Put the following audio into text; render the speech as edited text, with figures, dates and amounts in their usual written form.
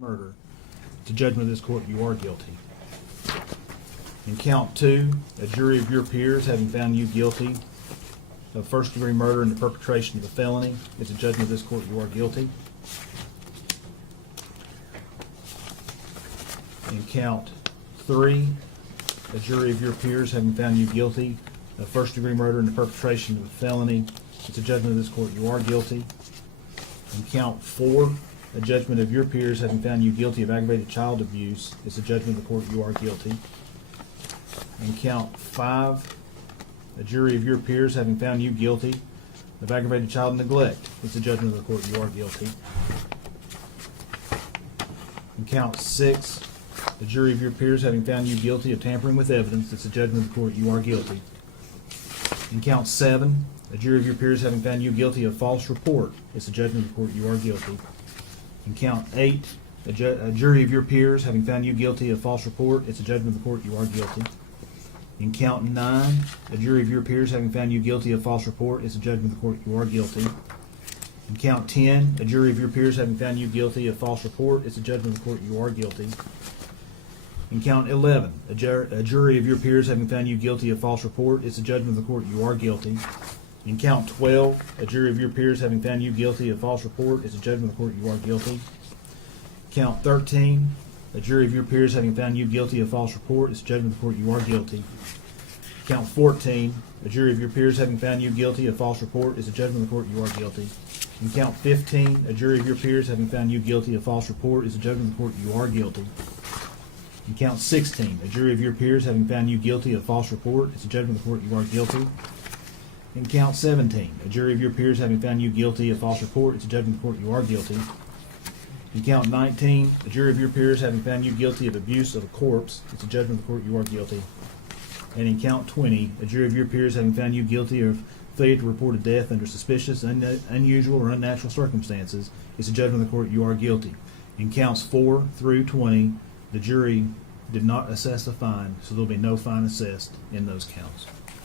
murder. To judgment of this court, you are guilty. In count 2, a jury of your peers having found you guilty of first-degree murder and the perpetration of a felony, it's a judgment of this court, you are guilty. In count 3, a jury of your peers having found you guilty of first-degree murder and the perpetration of a felony, it's a judgment of this court, you are guilty. In count 4, a judgment of your peers having found you guilty of aggravated child abuse, it's a judgment of the court, you are guilty. In count 5, a jury of your peers having found you guilty of aggravated child neglect, it's a judgment of the court, you are guilty. In count 6, a jury of your peers having found you guilty of tampering with evidence, it's a judgment of the court, you are guilty. In count 7, a jury of your peers having found you guilty of false report, it's a judgment of the court, you are guilty. In count 8, a jury of your peers having found you guilty of false report, it's a judgment of the court, you are guilty. In count 9, a jury of your peers having found you guilty of false report, it's a judgment of the court, you are guilty. In count 10, a jury of your peers having found you guilty of false report, it's a judgment of the court, you are guilty. In count 11, a jury of your peers having found you guilty of false report, it's a judgment of the court, you are guilty. In count 12, a jury of your peers having found you guilty of false report, it's a judgment of the court, you are guilty. Count 13, a jury of your peers having found you guilty of false report, it's a judgment of the court, you are guilty. Count 14, a jury of your peers having found you guilty of false report, it's a judgment of the court, you are guilty. In count 15, a jury of your peers having found you guilty of false report, it's a judgment of the court, you are guilty. In count 16, a jury of your peers having found you guilty of false report, it's a judgment of the court, you are guilty. In count 17, a jury of your peers having found you guilty of false report, it's a judgment of the court, you are guilty. In count 19, a jury of your peers having found you guilty of abuse of a corpse, it's a judgment of the court, you are guilty. And in count 20, a jury of your peers having found you guilty of failure to report a death under suspicious, unusual, or unnatural circumstances, it's a judgment of the court, you are guilty. In counts 4 through 20, the jury did not assess a fine, so there will be no fine assessed in those counts.